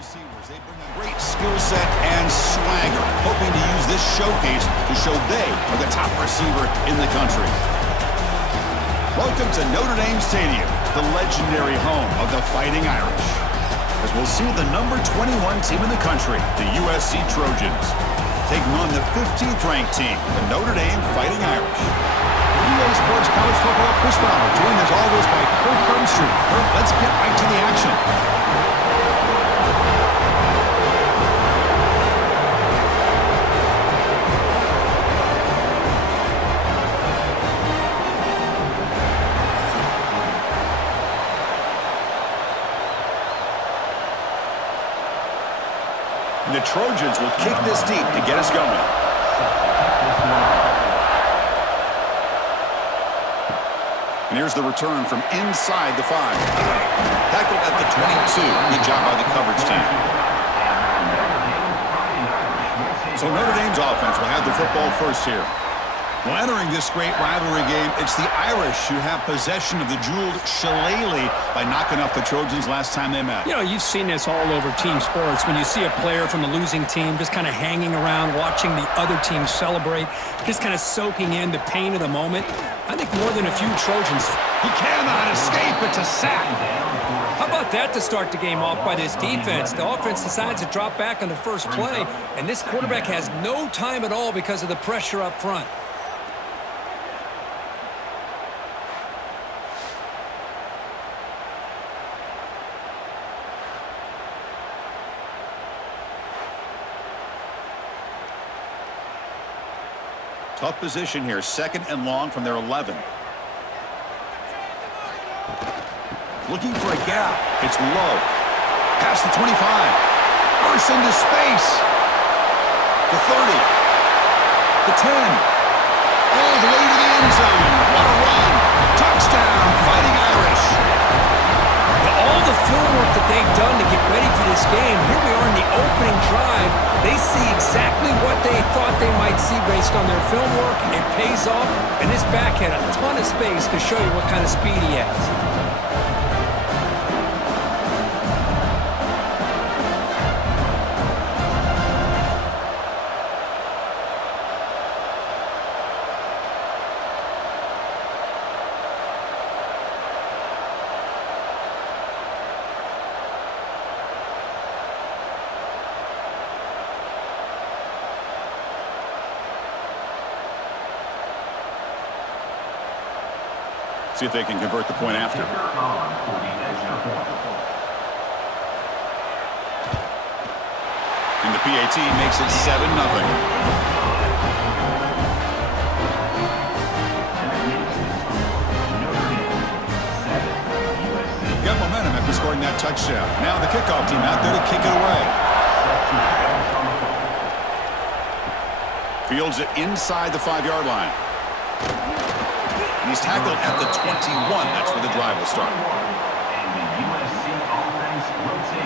receivers. They bring a great skill set and swagger, hoping to use this showcase to show they are the top receiver in the country. Welcome to Notre Dame Stadium, the legendary home of the Fighting Irish, as we'll see the number 21 team in the country, the USC Trojans, taking on the 15th ranked team, the Notre Dame Fighting Irish. EA Sports College Football Chris Fowler, joined as always by Kirk Herbstreit. Kirk, let's get right to the action. The Trojans will kick this deep to get us going. And here's the return from inside the 5. Tackled at the 22. Good job by the coverage team. So Notre Dame's offense will have the football first here. Well, entering this great rivalry game, it's the Irish who have possession of the jeweled shillelagh by knocking off the Trojans last time they met. You know, you've seen this all over team sports. When you see a player from the losing team just kind of hanging around, watching the other team celebrate, just kind of soaking in the pain of the moment. I think more than a few Trojans. He cannot escape. It's a sack. How about that to start the game off by this defense? The offense decides to drop back on the first play, and this quarterback has no time at all because of the pressure up front. Tough position here, 2nd and long from their 11. Looking for a gap. It's low. Past the 25. Bursts into space. The 30. The 10. All the way to the end zone. What a run. Touchdown, Fighting Irish. All the film work that they've done to get ready for this game, here we are in the opening drive. They see exactly what they thought they might see based on their film work. It pays off, and this back had a ton of space to show you what kind of speed he has. See if they can convert the point after. And the PAT makes it 7-0. Got momentum after scoring that touchdown. Now the kickoff team out there to kick it away. Fields it inside the 5-yard line. He's tackled at the 21. That's where the drive will start.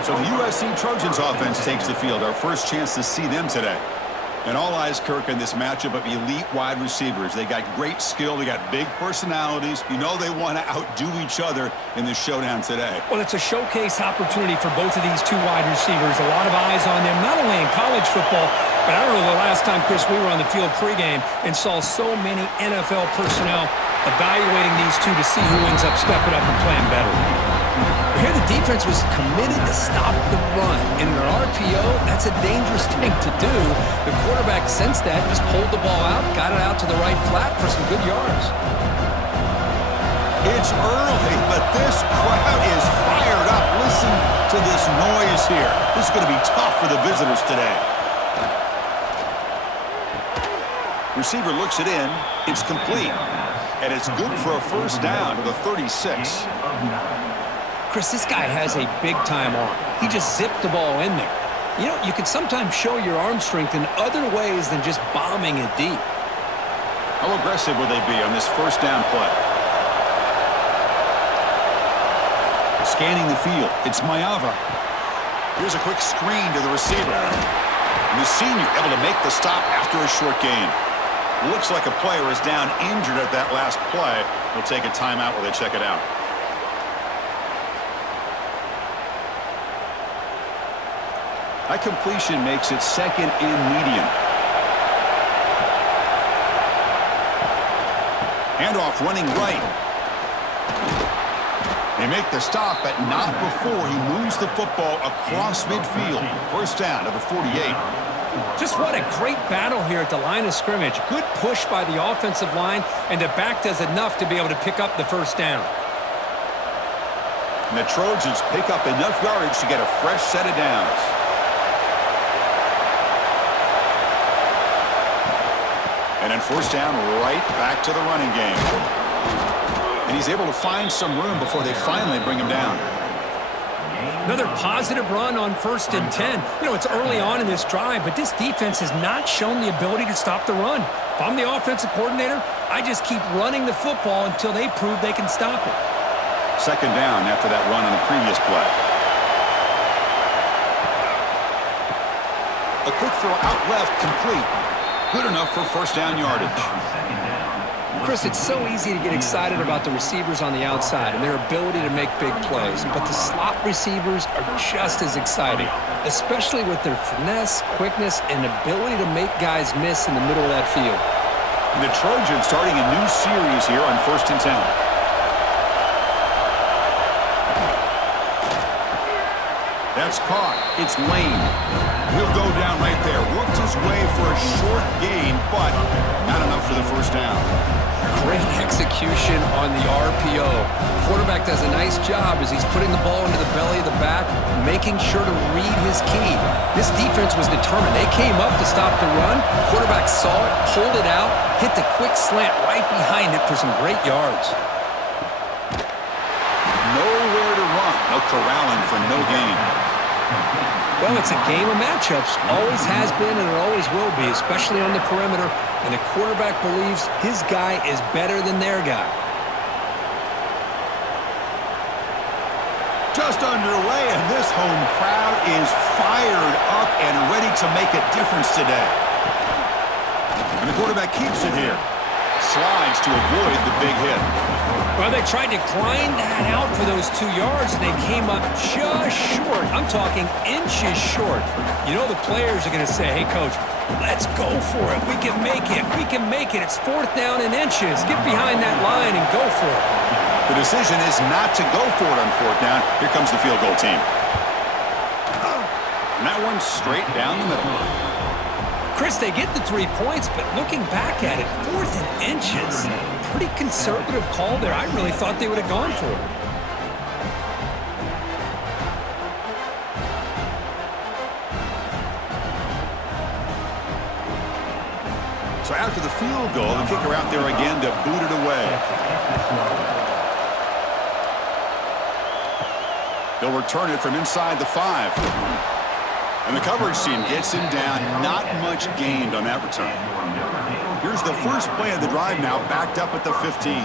So the USC Trojans offense takes the field. Our first chance to see them today. And all eyes, Kirk, in this matchup of elite wide receivers. They got great skill. They got big personalities. You know they want to outdo each other in this showdown today. Well, it's a showcase opportunity for both of these two wide receivers. A lot of eyes on them, not only in college football, but I don't know the last time, Chris, we were on the field pregame and saw so many NFL personnel evaluating these two to see who ends up stepping up and playing better. Here the defense was committed to stop the run. In an RPO, that's a dangerous thing to do. The quarterback sensed that, just pulled the ball out, got it out to the right flat for some good yards. It's early, but this crowd is fired up. Listen to this noise here. This is going to be tough for the visitors today. Receiver looks it in. It's complete. And it's good for a first down to the 36. Chris, this guy has a big-time arm. He just zipped the ball in there. You know, you can sometimes show your arm strength in other ways than just bombing it deep. How aggressive will they be on this first down play? Scanning the field. It's Maiava. Here's a quick screen to the receiver. And the senior able to make the stop after a short gain. Looks like a player is down injured at that last play. We'll take a timeout while they check it out. That completion makes it second and medium. Handoff running right. They make the stop, but not before he moves the football across midfield. First down to the 48. Just what a great battle here at the line of scrimmage. Good push by the offensive line, and the back does enough to be able to pick up the first down. And the Trojans pick up enough yardage to get a fresh set of downs. And then first down, right back to the running game. And he's able to find some room before they finally bring him down. Another positive run on 1st and 10. You know, it's early on in this drive, but this defense has not shown the ability to stop the run. If I'm the offensive coordinator, I just keep running the football until they prove they can stop it. Second down after that run on the previous play. A quick throw out left, complete. Good enough for first down yardage. Chris, it's so easy to get excited about the receivers on the outside and their ability to make big plays, but the slot receivers are just as exciting, especially with their finesse, quickness, and ability to make guys miss in the middle of that field. The Trojans starting a new series here on 1st and 10. That's caught. It's Lane. He'll go down right there. Worked his way for a short gain, but not enough for the first down. Great execution on the RPO. Quarterback does a nice job as he's putting the ball into the belly of the back, making sure to read his key. This defense was determined. They came up to stop the run. Quarterback saw it, pulled it out, hit the quick slant right behind it for some great yards. Nowhere to run. No corralling for no gain. Well, it's a game of matchups. Always has been and it always will be, especially on the perimeter. And the quarterback believes his guy is better than their guy. Just underway, and this home crowd is fired up and ready to make a difference today. And the quarterback keeps it here. Slides to avoid the big hit. Well, they tried to grind that out for those 2 yards, and they came up just short. I'm talking inches short. You know the players are going to say, hey, Coach, let's go for it. We can make it. We can make it. It's 4th down in inches. Get behind that line and go for it. The decision is not to go for it on 4th down. Here comes the field goal team. And that one's straight down the middle. Chris, they get the 3 points, but looking back at it, 4th and inches. Pretty conservative call there. I really thought they would have gone for it. So after the field goal, the kicker out there again to boot it away. They'll return it from inside the 5. And the coverage team gets him down. Not much gained on that return. Here's the first play of the drive now, backed up at the 15.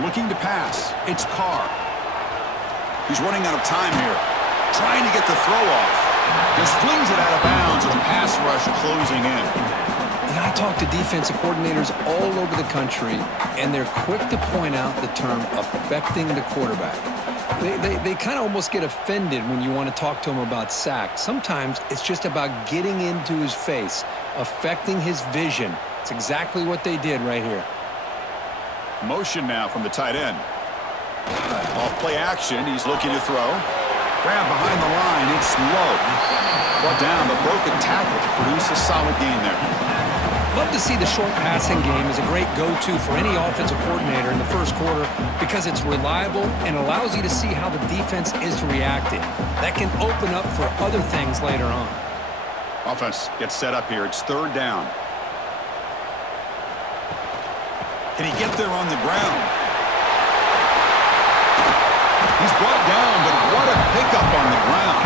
Looking to pass. It's Carr. He's running out of time here. Trying to get the throw off. Just flings it out of bounds with a pass rush closing in. And I talk to defensive coordinators all over the country, and they're quick to point out the term affecting the quarterback. They kind of almost get offended when you want to talk to them about sacks. Sometimes it's just about getting into his face, affecting his vision. It's exactly what they did right here. Motion now from the tight end. Off play action. He's looking to throw. Grab behind the line. It's low. Brought down, but broken tackle to produce a solid gain there. Love to see the short passing game as a great go-to for any offensive coordinator in the first quarter because it's reliable and allows you to see how the defense is reacting. That can open up for other things later on. Offense gets set up here. It's 3rd down. Can he get there on the ground? He's brought down, but what a pickup on the ground.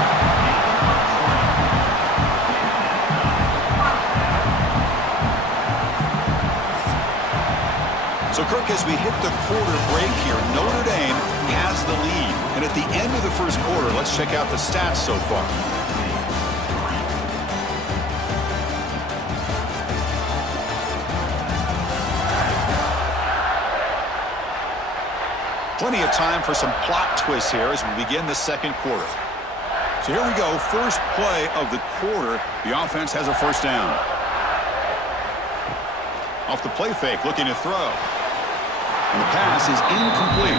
So, Kirk, as we hit the quarter break here, Notre Dame has the lead. And at the end of the first quarter, let's check out the stats so far. Plenty of time for some plot twists here as we begin the second quarter. So here we go, first play of the quarter. The offense has a first down. Off the play fake, looking to throw. And the pass is incomplete.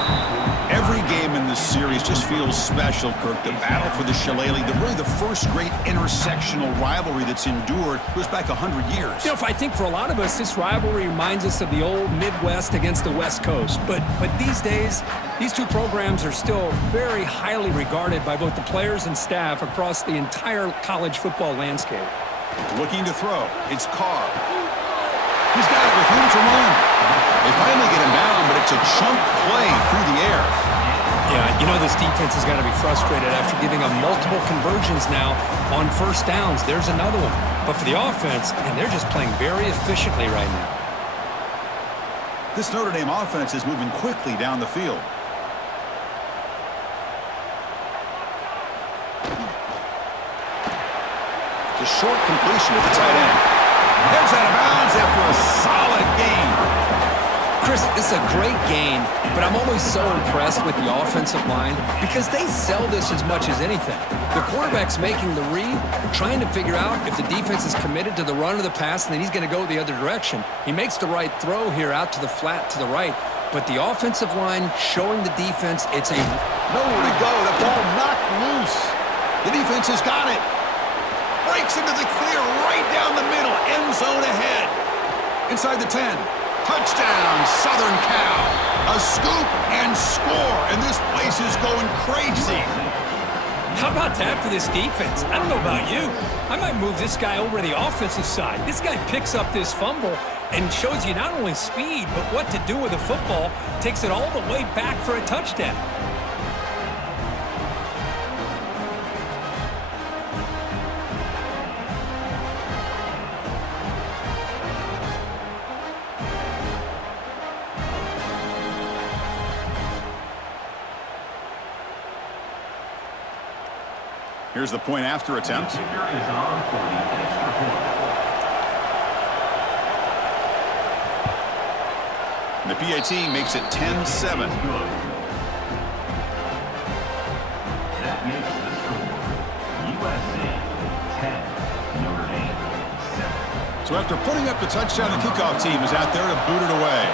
Every game in this series just feels special, Kirk. The battle for the Shillelagh, really the first great intersectional rivalry that's endured goes back 100 years. You know, I think for a lot of us, this rivalry reminds us of the old Midwest against the West Coast. But these days, these two programs are still very highly regarded by both the players and staff across the entire college football landscape. Looking to throw. It's Carr. He's got it with room to run. They finally get him down, but it's a chunk play through the air. Yeah, you know this defense has got to be frustrated after giving up multiple conversions now on first downs. There's another one. But for the offense, and they're just playing very efficiently right now. This Notre Dame offense is moving quickly down the field. The short completion at the tight end. Heads out of bounds after a solid gain. Chris, this is a great gain, but I'm always so impressed with the offensive line because they sell this as much as anything. The quarterback's making the read, trying to figure out if the defense is committed to the run or the pass, and then he's going to go the other direction. He makes the right throw here out to the flat to the right, but the offensive line showing the defense it's a... Nowhere to go. The ball knocked loose. The defense has got it. Breaks into the clear right down the middle. End zone ahead. Inside the 10. Touchdown, Southern Cal. A scoop and score, and this place is going crazy. How about that for this defense? I don't know about you. I might move this guy over to the offensive side. This guy picks up this fumble and shows you not only speed, but what to do with the football. Takes it all the way back for a touchdown. Here's the point after attempt. The PAT makes it 10-7. That makes the score USC 10, Notre Dame 7. So after putting up the touchdown, the kickoff team is out there to boot it away.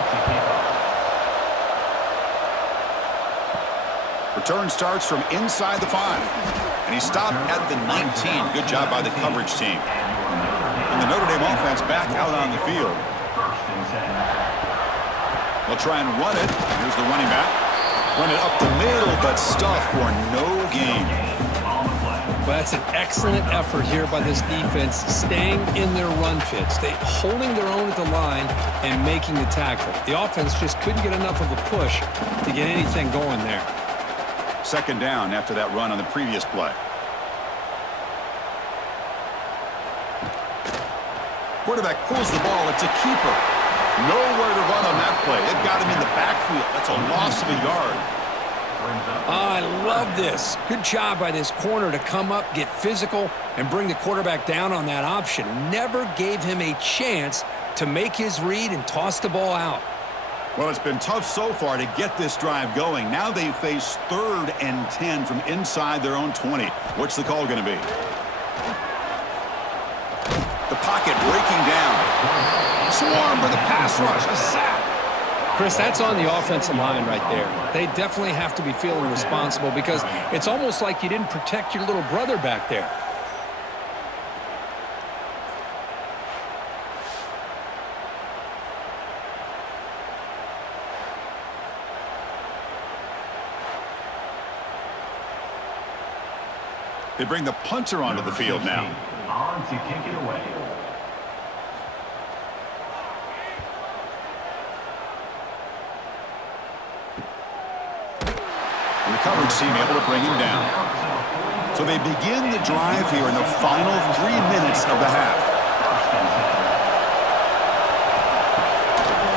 Return starts from inside the 5. And he stopped at the 19. Good job by the coverage team. And the Notre Dame offense back out on the field. They'll try and run it. Here's the running back. Run it up the middle, but stuff for no gain. Well, that's an excellent effort here by this defense, staying in their run fits. They holding their own at the line and making the tackle. The offense just couldn't get enough of a push to get anything going there. Second down after that run on the previous play. Quarterback pulls the ball. It's a keeper. Nowhere to run on that play. They've got him in the backfield. That's a loss of a yard. I love this. Good job by this corner to come up, get physical, and bring the quarterback down on that option. Never gave him a chance to make his read and toss the ball out. Well, it's been tough so far to get this drive going. Now they face 3rd and 10 from inside their own 20. What's the call going to be? The pocket breaking down. Swarm with a pass rush, a sack. Chris, that's on the offensive line right there. They definitely have to be feeling responsible because it's almost like you didn't protect your little brother back there. They bring the punter onto the field now. On to kick it away. And the coverage team able to bring him down. So they begin the drive here in the final 3 minutes of the half.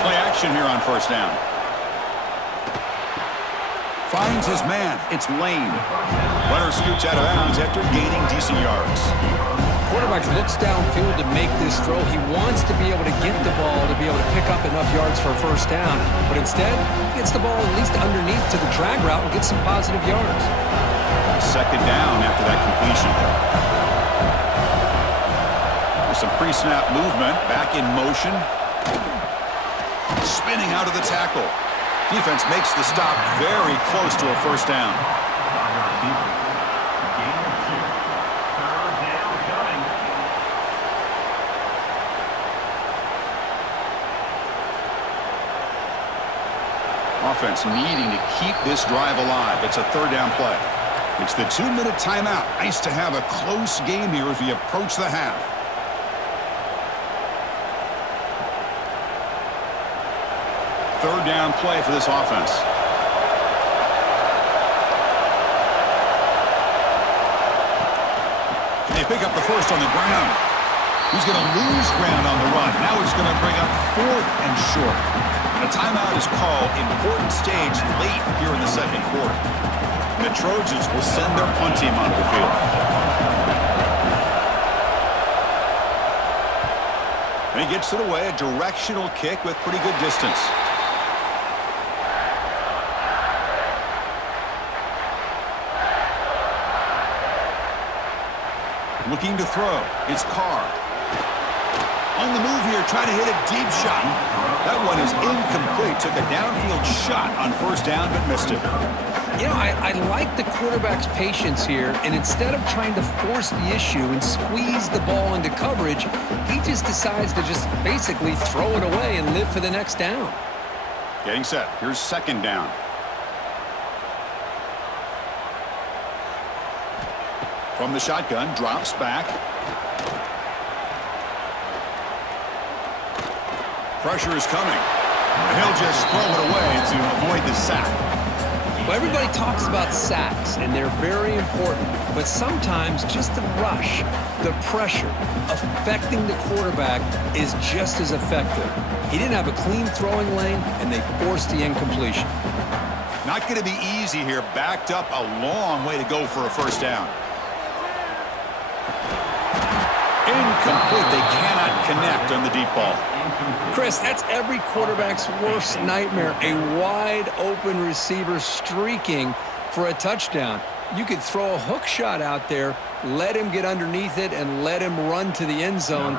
Play action here on first down. Finds his man. It's Lane. Runner scoots out of bounds after gaining decent yards. Quarterback looks downfield to make this throw. He wants to be able to get the ball to be able to pick up enough yards for a first down. But instead, he gets the ball at least underneath to the drag route and gets some positive yards. second down after that completion. There's some pre-snap movement, back in motion. Spinning out of the tackle. Defense makes the stop very close to a first down. Offense needing to keep this drive alive. It's a third down play. It's the 2-minute timeout. Nice to have a close game here as we approach the half. Third down play for this offense. Can they pick up the first on the ground? He's going to lose ground on the run. Now he's going to bring up 4th and short. A timeout is called. Important stage late here in the second quarter. And the Trojans will send their punt team onto the field. And he gets it away, a directional kick with pretty good distance. Looking to throw. It's Carr. On the move here, trying to hit a deep shot. That one is incomplete. Took a downfield shot on first down, but missed it. You know, I like the quarterback's patience here, and instead of trying to force the issue and squeeze the ball into coverage, he just decides to just basically throw it away and live for the next down. Getting set. Here's second down. From the shotgun, drops back. Pressure is coming. And he'll just throw it away to avoid the sack. Well, everybody talks about sacks, and they're very important. But sometimes just the rush, the pressure, affecting the quarterback is just as effective. He didn't have a clean throwing lane, and they forced the incompletion. Not going to be easy here. Backed up a long way to go for a first down. Incomplete. They cannot connect on the deep ball. Chris, that's every quarterback's worst nightmare. A wide-open receiver streaking for a touchdown. You could throw a hook shot out there, let him get underneath it, and let him run to the end zone.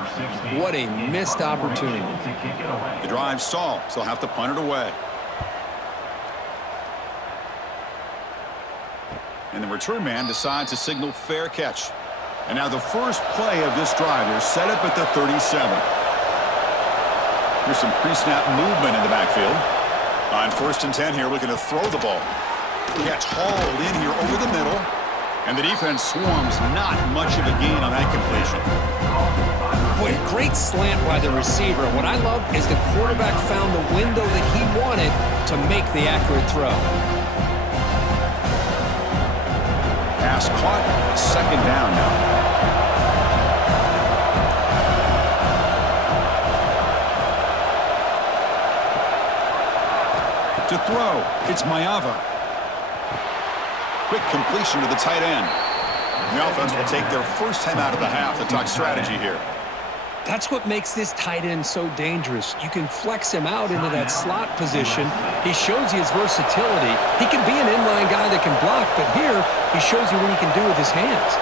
What a missed opportunity. The drive stalls. So they'll have to punt it away. And the return man decides to signal fair catch. And now the first play of this drive is set up at the 37. Here's some pre-snap movement in the backfield. On 1st and 10 here, looking to throw the ball. Catch hauled in here over the middle. And the defense swarms, not much of a gain on that completion. Boy, a great slant by the receiver. What I love is the quarterback found the window that he wanted to make the accurate throw. Pass caught, second down now. To throw, it's Mayava. Quick completion to the tight end. The offense will take their first time out of the half to talk strategy here. That's what makes this tight end so dangerous. You can flex him out into that slot position. He shows you his versatility. He can be an inline guy that can block, but here he shows you what he can do with his hands.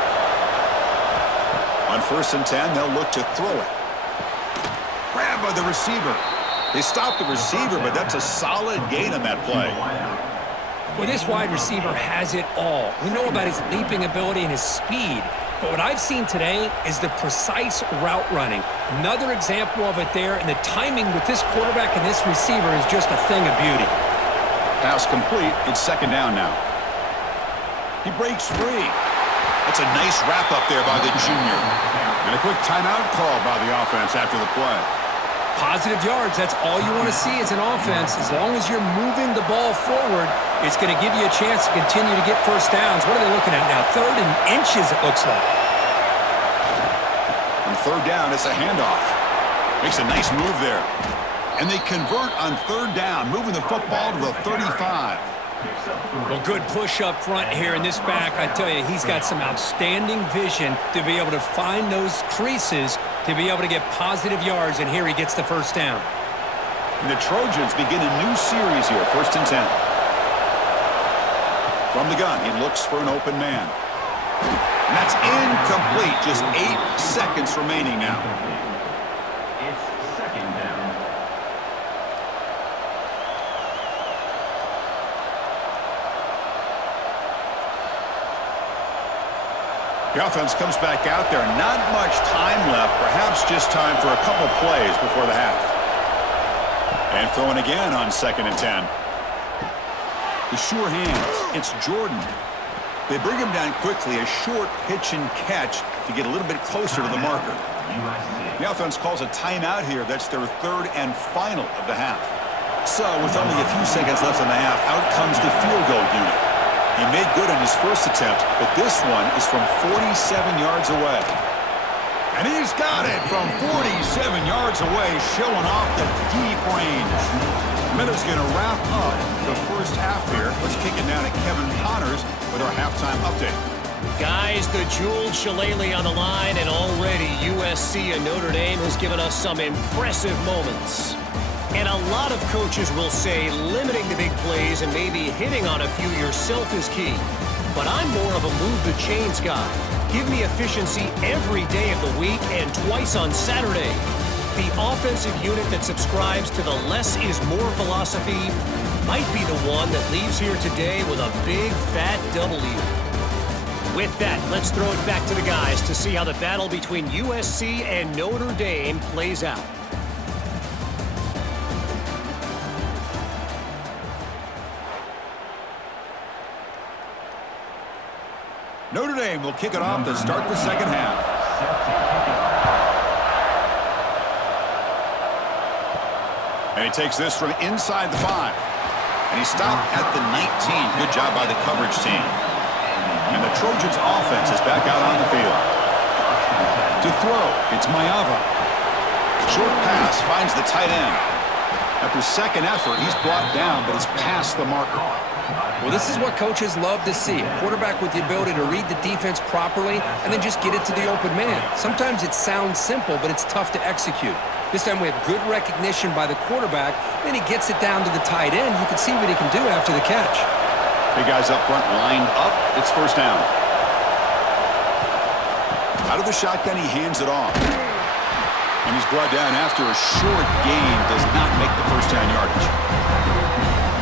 On 1st and 10, they'll look to throw it. Grabbed by the receiver. They stopped the receiver, but that's a solid gain on that play. Well, this wide receiver has it all. We know about his leaping ability and his speed. But what I've seen today is the precise route running. Another example of it there, and the timing with this quarterback and this receiver is just a thing of beauty. Pass complete. It's second down now. He breaks free. That's a nice wrap up there by the junior. And a quick timeout call by the offense after the play. Positive yards, that's all you want to see as an offense. As long as you're moving the ball forward, it's going to give you a chance to continue to get first downs. What are they looking at now? 3rd and inches, it looks like. On 3rd down, it's a handoff. Makes a nice move there. And they convert on 3rd down, moving the football to the 35. Well, good push up front here in this back. I tell you, he's got some outstanding vision to be able to find those creases, to be able to get positive yards, and here he gets the first down. And the Trojans begin a new series here, 1st and 10. From the gun, he looks for an open man. And that's incomplete. Just 8 seconds remaining now. It's second down. The offense comes back out there. Not much time left. Perhaps just time for a couple plays before the half. And throwing again on 2nd and 10. The sure hands. It's Jordan. They bring him down quickly. A short pitch and catch to get a little bit closer to the marker. The offense calls a timeout here. That's their 3rd and final of the half. So with only a few seconds left in the half, out comes the field goal unit. He made good on his first attempt, but this one is from 47 yards away. And he's got it from 47 yards away, showing off the deep range. Miller's going to wrap up the first half here. Let's kick it down to Kevin Connors with our halftime update. Guys, the jeweled shillelagh on the line, and already USC and Notre Dame has given us some impressive moments. And a lot of coaches will say limiting the big plays and maybe hitting on a few yourself is key. But I'm more of a move the chains guy. Give me efficiency every day of the week and twice on Saturday. The offensive unit that subscribes to the less is more philosophy might be the one that leaves here today with a big fat W. With that, let's throw it back to the guys to see how the battle between USC and Notre Dame plays out. Notre Dame will kick it off to start the second half. And he takes this from inside the 5. And he stopped at the 19. Good job by the coverage team. And the Trojans' offense is back out on the field. To throw, it's Maiava. Short pass finds the tight end. After second effort, he's brought down, but he's past the marker. Well, this is what coaches love to see. A quarterback with the ability to read the defense properly and then just get it to the open man. Sometimes it sounds simple, but it's tough to execute. This time we have good recognition by the quarterback. Then he gets it down to the tight end. You can see what he can do after the catch. Big guys up front lined up. It's first down. Out of the shotgun, he hands it off. And he's brought down after a short gain. Does not make the first down yardage.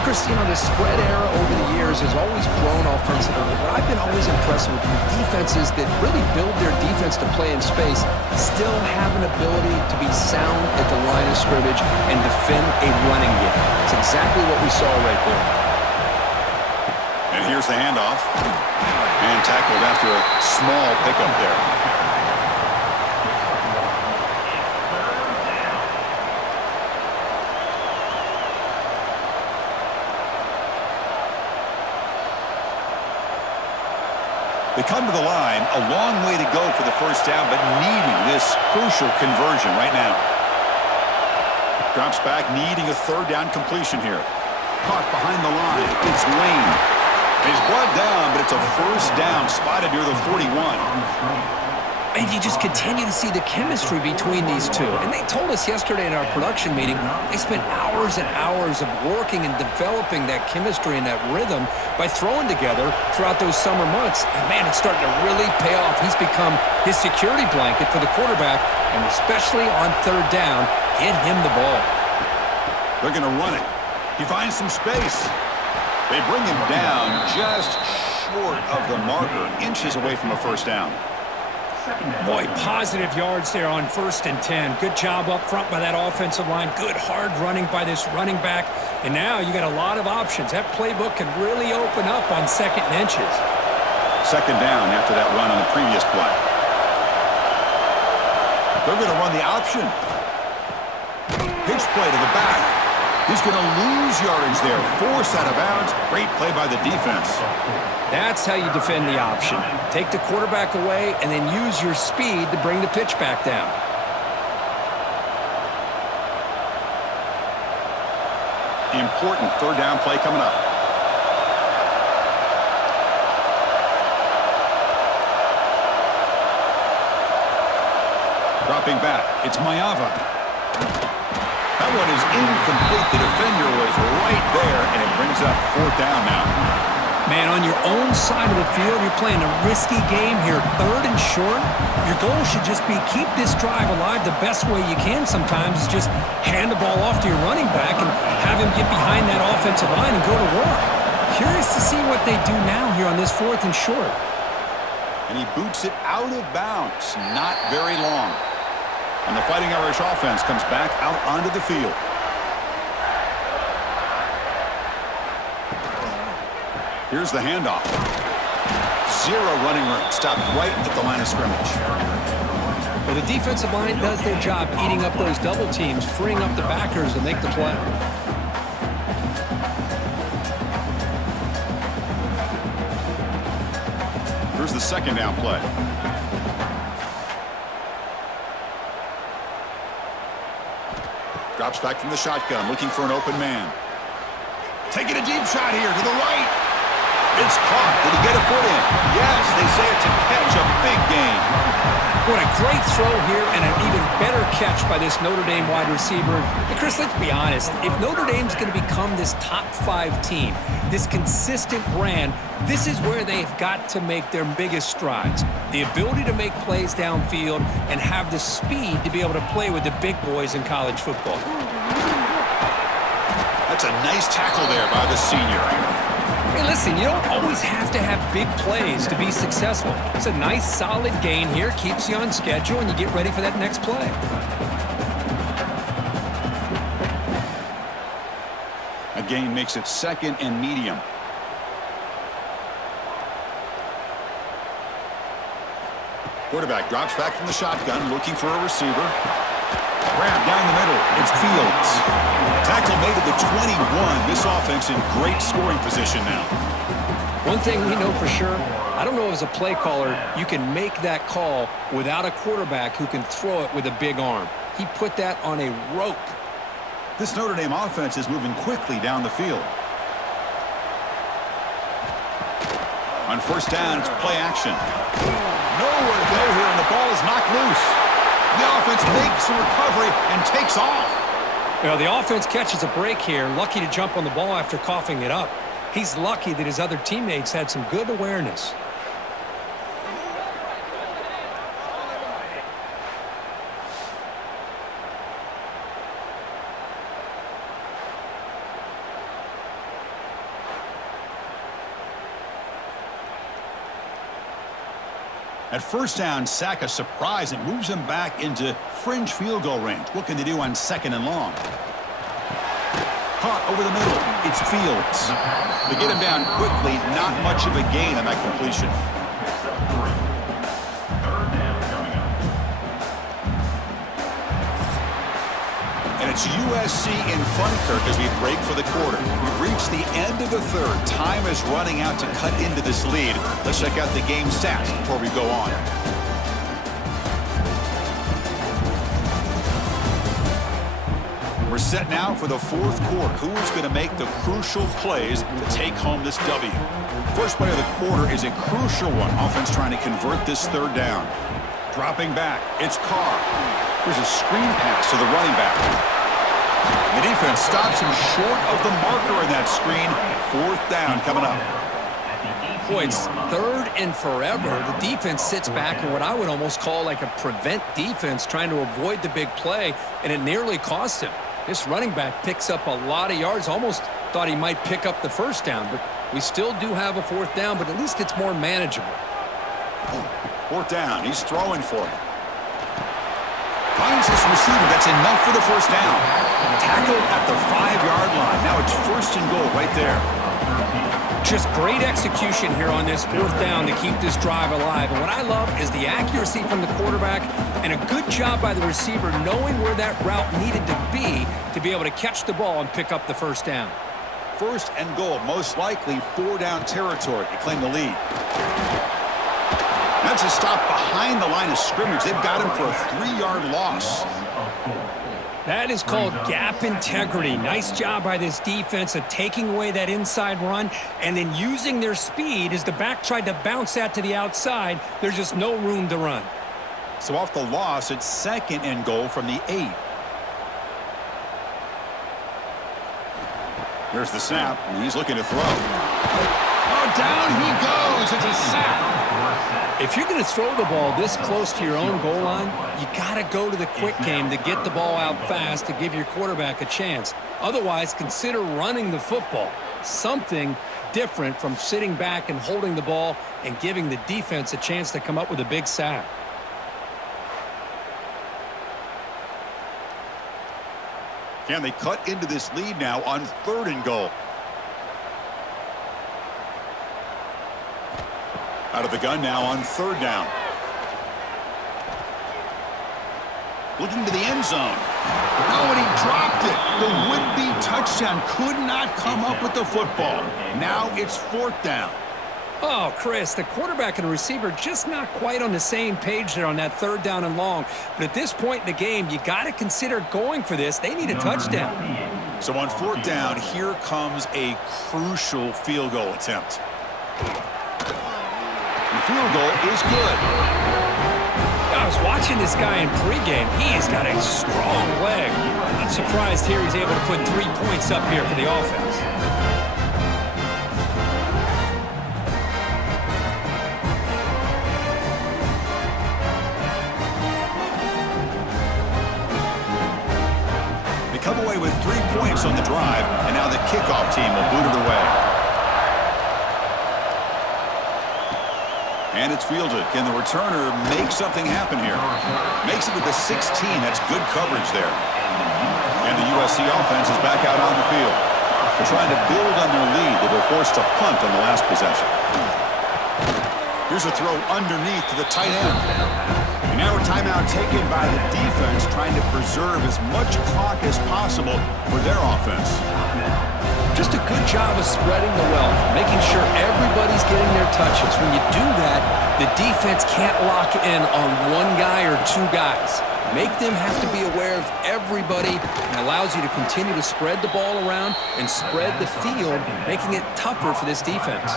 Chris, you know, the spread era over the years has always grown offensively. But I've been always impressed with defenses that really build their defense to play in space, still have an ability to be sound at the line of scrimmage and defend a running game. It's exactly what we saw right there. And here's the handoff. And tackled after a small pickup there. They come to the line, a long way to go for the first down, but needing this crucial conversion right now. Drops back, needing a third down completion here. Caught behind the line. It's Lane. He's brought down, but it's a first down spotted near the 41. And you just continue to see the chemistry between these two. And they told us yesterday in our production meeting, they spent hours and hours of working and developing that chemistry and that rhythm by throwing together throughout those summer months. And, man, it's starting to really pay off. He's become his security blanket for the quarterback, and especially on third down, get him the ball. They're going to run it. He finds some space. They bring him down just short of the marker, inches away from a first down. Boy, positive yards there on 1st and 10. Good job up front by that offensive line. Good hard running by this running back. And now you got a lot of options. That playbook can really open up on 2nd and inches. Second down after that run on the previous play. They're going to run the option. Pitch play to the back. He's going to lose yardage there. Forced out of bounds. Great play by the defense. That's how you defend the option. Take the quarterback away and then use your speed to bring the pitch back down. Important third down play coming up. Dropping back. It's Maiava. That one is incomplete. The defender was right there, and it brings up 4th down now. Man, on your own side of the field, you're playing a risky game here, 3rd and short. Your goal should just be keep this drive alive the best way you can sometimes is just hand the ball off to your running back and have him get behind that offensive line and go to work. Curious to see what they do now here on this 4th and short. And he boots it out of bounds. Not very long. And the Fighting Irish offense comes back out onto the field. Here's the handoff. 0 running room. Stopped right at the line of scrimmage. Well, the defensive line does their job eating up those double teams, freeing up the backers to make the play. Here's the 2nd down play. Drops back from the shotgun, looking for an open man. Taking a deep shot here to the right. It's caught. Did he get a foot in? Yes, they say it's a catch, a big gain. What a great throw here and an even better catch by this Notre Dame wide receiver. And Chris, let's be honest. If Notre Dame's going to become this top 5 team, this consistent brand, this is where they've got to make their biggest strides. The ability to make plays downfield and have the speed to be able to play with the big boys in college football. That's a nice tackle there by the senior. Hey, listen, you don't always have to have big plays to be successful. It's a nice, solid gain here, keeps you on schedule, and you get ready for that next play. A gain makes it 2nd and medium. Quarterback drops back from the shotgun, looking for a receiver. Grab down the middle. It's Fields. Tackle made at the 21. This offense in great scoring position now. One thing we know for sure, I don't know as a play caller, you can make that call without a quarterback who can throw it with a big arm. He put that on a rope. This Notre Dame offense is moving quickly down the field. On 1st down, it's play action. Nowhere to go here, and the ball is knocked loose. The offense makes a recovery and takes off. Well, the offense catches a break here, lucky to jump on the ball after coughing it up. He's lucky that his other teammates had some good awareness. At 1st down, sack a surprise. It moves him back into fringe field goal range. What can they do on 2nd and long? Caught over the middle. It's Fields. They get him down quickly. Not much of a gain on that completion. And it's USC in front, Kirk, as we break for the quarter. We've reached the end of the 3rd. Time is running out to cut into this lead. Let's check out the game stats before we go on. We're set now for the 4th quarter. Who is going to make the crucial plays to take home this W? First play of the quarter is a crucial one. Offense trying to convert this 3rd down. Dropping back, it's Carr. There's a screen pass to the running back. The defense stops him short of the marker in that screen. 4th down coming up. Boy, it's 3rd and forever. The defense sits back in what I would almost call like a prevent defense, trying to avoid the big play, and it nearly cost him. This running back picks up a lot of yards. Almost thought he might pick up the 1st down, but we still do have a 4th down, but at least it's more manageable. 4th down. He's throwing for it. Finds his receiver. That's enough for the 1st down. Tackled at the 5-yard line. Now it's 1st and goal right there. Just great execution here on this 4th down to keep this drive alive. And what I love is the accuracy from the quarterback and a good job by the receiver knowing where that route needed to be able to catch the ball and pick up the 1st down. 1st and goal, most likely 4-down territory to claim the lead. That's a stop behind the line of scrimmage. They've got him for a 3-yard loss. That is called gap integrity. Nice job by this defense of taking away that inside run and then using their speed as the back tried to bounce that to the outside. There's just no room to run. So off the loss, it's 2nd and goal from the 8. Here's the snap, and he's looking to throw. Oh, down he goes. It's a sack. If you're going to throw the ball this close to your own goal line, you got to go to the quick game to get the ball out fast to give your quarterback a chance. Otherwise, consider running the football. Something different from sitting back and holding the ball and giving the defense a chance to come up with a big sack. Can they cut into this lead now on 3rd and goal? Out of the gun now on 3rd down. Looking to the end zone. Oh, and he dropped it. The would-be touchdown could not come up with the football. Now it's 4th down. Oh, Chris, the quarterback and the receiver just not quite on the same page there on that 3rd down and long. But at this point in the game, you got to consider going for this. They need a touchdown. So on 4th down, here comes a crucial field goal attempt. The field goal is good. I was watching this guy in pregame. He's got a strong leg. Not surprised here he's able to put 3 points up here for the offense. They come away with 3 points on the drive, and now the kickoff team will boot it away. And it's fielded. Can the returner make something happen here? Makes it to the 16. That's good coverage there. And the USC offense is back out on the field. They're trying to build on their lead. They were forced to punt on the last possession. Here's a throw underneath to the tight end. And now a timeout taken by the defense, trying to preserve as much clock as possible for their offense. Just a good job of spreading the wealth, making sure everybody's getting their touches. When you do that, the defense can't lock in on one guy or 2 guys. Make them have to be aware of everybody, and allows you to continue to spread the ball around and spread the field, making it tougher for this defense.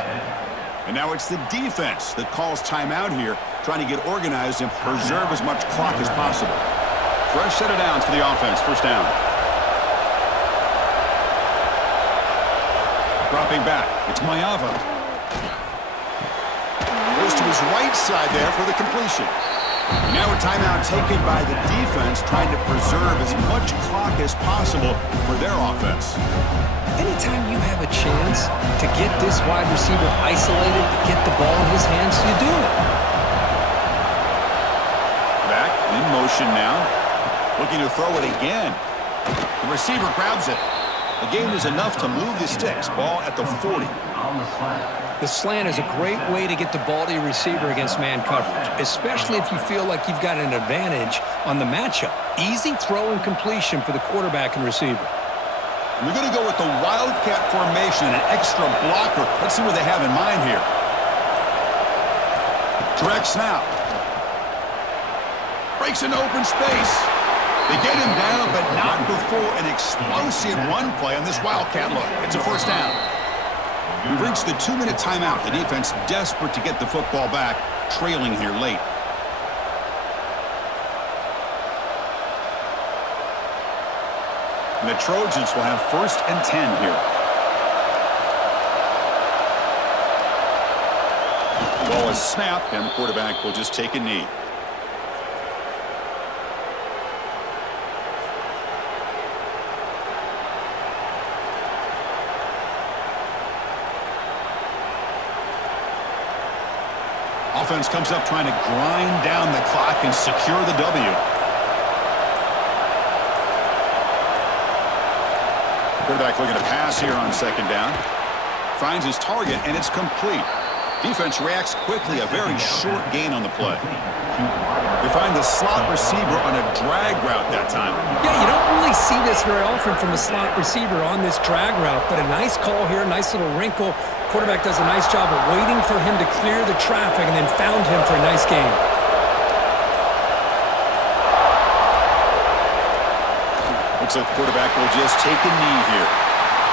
And now it's the defense that calls timeout here, trying to get organized and preserve as much clock as possible. Fresh set of downs for the offense. 1st down. Dropping back. It's Mayava. Goes to his right side there for the completion. Now a timeout taken by the defense, trying to preserve as much clock as possible for their offense. Anytime you have a chance to get this wide receiver isolated, to get the ball in his hands, you do it. Back in motion now. Looking to throw it again. The receiver grabs it. The gain is enough to move the sticks. Ball at the 40. The slant is a great way to get the ball to your receiver against man coverage, especially if you feel like you've got an advantage on the matchup. Easy throw and completion for the quarterback and receiver. We're going to go with the Wildcat formation and an extra blocker. Let's see what they have in mind here. Direct snap. Breaks into open space. They get him down, but not before an explosive run play on this Wildcat look. It's a 1st down. We've reached the 2-minute timeout. The defense desperate to get the football back, trailing here late. And the Trojans will have 1st and 10 here. The ball is snapped, and the quarterback will just take a knee. Offense comes up trying to grind down the clock and secure the W. Quarterback looking to pass here on 2nd down. Finds his target, and it's complete. Defense reacts quickly, a very short gain on the play. They find the slot receiver on a drag route that time. Yeah, you don't really see this very often from a slot receiver on this drag route, but a nice call here, nice little wrinkle. Quarterback does a nice job of waiting for him to clear the traffic and then found him for a nice gain. Looks like the quarterback will just take a knee here.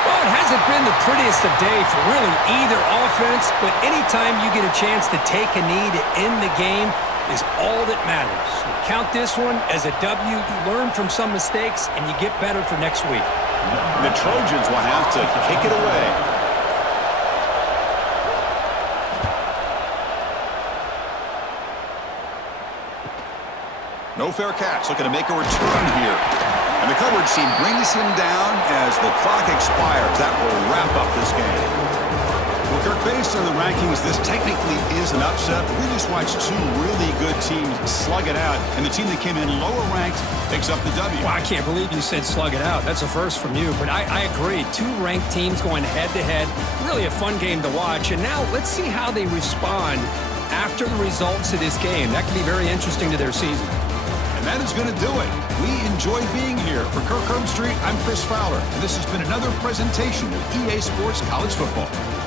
Well, it hasn't been the prettiest of days for really either offense, but anytime you get a chance to take a knee to end the game is all that matters. You count this one as a W. You learn from some mistakes, and you get better for next week. The Trojans will have to kick it away. No fair catch, looking to make a return here. And the coverage team brings him down as the clock expires. That will wrap up this game. Well, Kirk, based on the rankings, this technically is an upset. We just watched two really good teams slug it out, and the team that came in lower ranked picks up the W. Well, I can't believe you said slug it out. That's a first from you, but I agree. Two ranked teams going head-to-head. Really a fun game to watch. And now let's see how they respond after the results of this game. That could be very interesting to their season. And that is going to do it. We enjoy being here. For Kirk Herbstreit, I'm Chris Fowler, and this has been another presentation of EA Sports College Football.